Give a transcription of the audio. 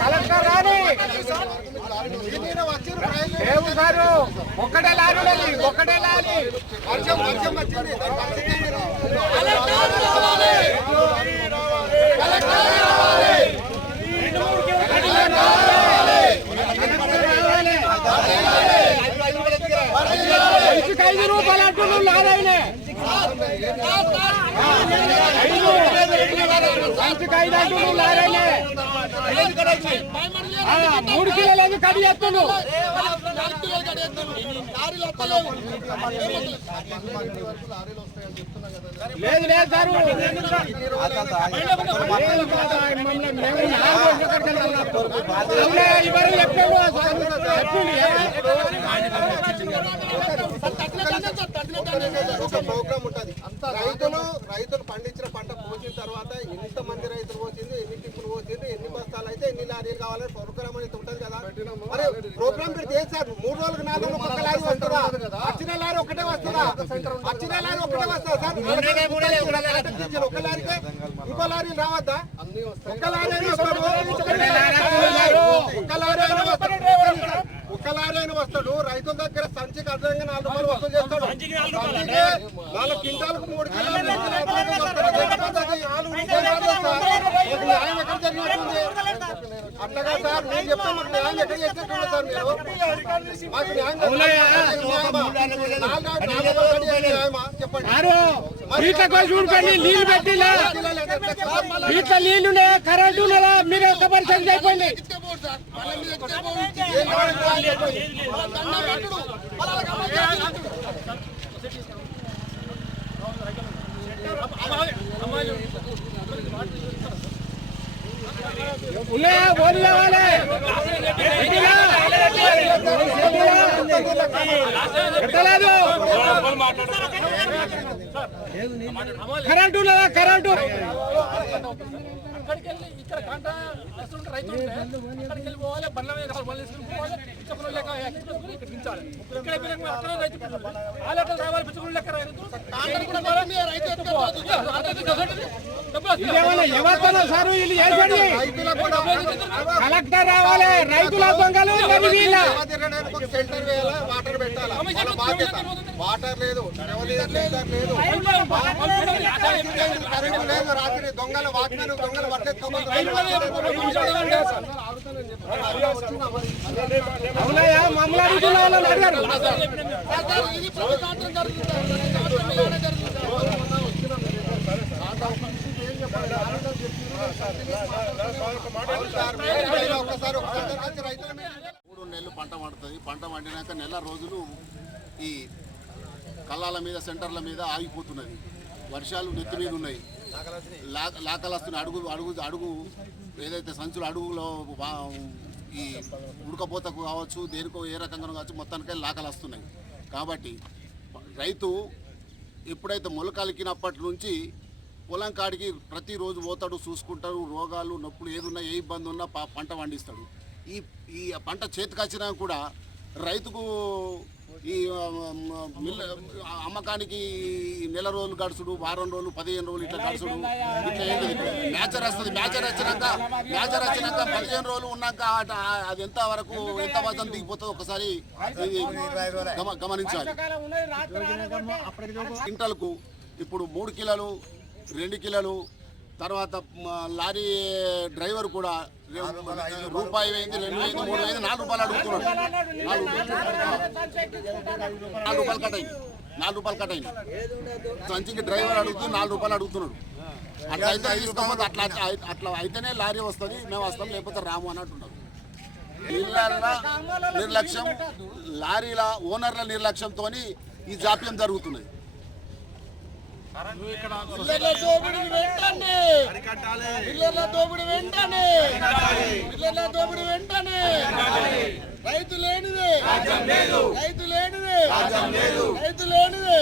Collector రాని నిన్న వచ్చిన ఒక్కటే లారీ ఒక్కటే లారీ వర్షం వర్షం వచ్చింది ఐదు రూపాయలు అంటున్నావు మూడు కిలోలు ఎందుకు కడి చేస్తున్నావు? లేదు లేదు సారు. ఇవరు ఒక ప్రోగ్రామ్ ఉంటది రైతులు రైతులు పండించిన పంట పోసిన తర్వాత ఎంత మంది రైతులు పోసింది ఎన్ని టిప్పులు పోసింది ఎన్ని బస్తాలు అయితే ఎన్ని లారీలు కావాలని ప్రోగ్రామ్ అనేది ఉంటది కదా. ప్రోగ్రామ్ పెడితే ఏం సార్ మూడు రోజులకు నాలుగు రోజులకు ఒక లారీ వస్తుందా? వచ్చిన లారీ ఒకటే వస్తుందా? వచ్చిన లారీ ఒకటే వస్తుందా? సార్ ఒక లారీకే ఇంకో లారీ రావద్దా? ఒక లారీ అయినా వస్తాడు. ఒక లారీ అయినా వస్తాడు. లారీ అయినా వస్తాడు. రైతుల దగ్గర సంచికి అర్థంగా నాలుగు రూపాయలు వసూలు చేస్తాడు. నాలుగు క్వింటాలకు మూడు కిలోలు లెక్కన అర్థంగా వస్తాడు. లేకపోతే అది ఇదే కాదు సార్. మాకు న్యాయం ఎక్కడ జరిగినట్టుంది అట్లాగా సార్ నేను చెప్తాను మాకు న్యాయం ఎక్కడ చేసినట్టుంది సార్ మీరు మాకు న్యాయం చెప్పండి పెట్టిలా ఉన్నాయా ఉన్నదా మీరు ఎంత పరిస్థితి అయిపోయింది ఉన్నాయా కావాలి పెట్టలేదు కరెంటు ఉన్నదా కరెంటు అక్కడికి వెళ్ళి ఇక్కడ గంట వస్తుంటే అక్కడికి వెళ్ళి పోవాలి బండ్ల మీద బండ్లు పోవాలి లెక్క ఇక్కడ దించాలి ఇక్కడ అక్కడ రైతు ఆ రావాలి లెక్క రైతు కూడా రైతు ఎవరితోనో సారు వీళ్ళు కలెక్టర్ రావాలి రైతుల దొంగలు వాటర్ లేదు లేదు కరెంట్ లేదు రాత్రి దొంగల వాక్మెన్ దొంగల అవునయ్యా మమ్మల్ని అడుగుతున్న అడిగారు ఒక్కసారి ఒక సెంటర్ నుంచి రైతుల మీద మూడు నెలలు పంట పండుతుంది. పంట పండినాక నెల రోజులు ఈ కళ్ళాల మీద సెంటర్ల మీద ఆగిపోతున్నది. వర్షాలు నెత్తి మీద ఉన్నాయి. లా- లాకలు వస్తున్నాయి అడుగు అడుగు అడుగు ఏదైతే సంచులు అడుగులో వా- ఈ ఉడకపోతకు కావచ్చు దేనికో ఏ రకంగా కావచ్చు మొత్తానికే లాకలు వస్తున్నాయి కాబట్టి రైతు ఎప్పుడైతే మొలకలికినప్పటి నుంచి పొలం కాడికి ప్రతిరోజు పోతాడు చూసుకుంటాడు రోగాలు నొప్పులు ఏదున్నా ఏ ఇబ్బంది ఉన్నా ప- పంట పండిస్తాడు. ఈ ఈ పంట చేతికొచ్చినా కూడా రైతుకు ఈ అమ్మకానికి నెల రోజులు గడుచుడు వారం రోజులు పదిహేను రోజులు ఇట్లా గడుచుడు ఇట్లా మ్యాచర్ వస్తుంది మ్యాచర్ వచ్చినాక మ్యాచర్ వచ్చినాక పదిహేను రోజులు ఉన్నాక అది ఎంత వరకు ఎంత వజన్ దిగిపోతుందో ఒకసారి గమనించాలి. క్వింటల్కు ఇప్పుడు మూడు కిలోలు రెండు కిలోలు తర్వాత లారీ డ్రైవర్ కూడా రూపాయి అయింది రెండు అయింది మూడు అయింది నాలుగు రూపాయలు అడుగుతున్నాడు. నాలుగు నాలుగు రూపాయలు కట్ అయింది. నాలుగు రూపాయలు కట్ అయింది. సంచికి డ్రైవర్ అడుగుతూ నాలుగు రూపాయలు అడుగుతున్నాడు. అట్లా అయితే తీసుకోకపోతే అట్లా అట్లా అయితేనే లారీ వస్తుంది మేము వస్తాం లేకపోతే రాము అని అంటున్నారు నిర్లక్ష్యం లారీల ఓనర్ల నిర్లక్ష్యంతో ఈ జాప్యం జరుగుతున్నది. పిల్లల దోపిడీ వెంటనే. పిల్లల దోపిడీ వెంటనే. పిల్లల దోపిడీ వెంటనే. రైతు లేనిదే. రైతు లేనిదే. రైతు లేనిదే.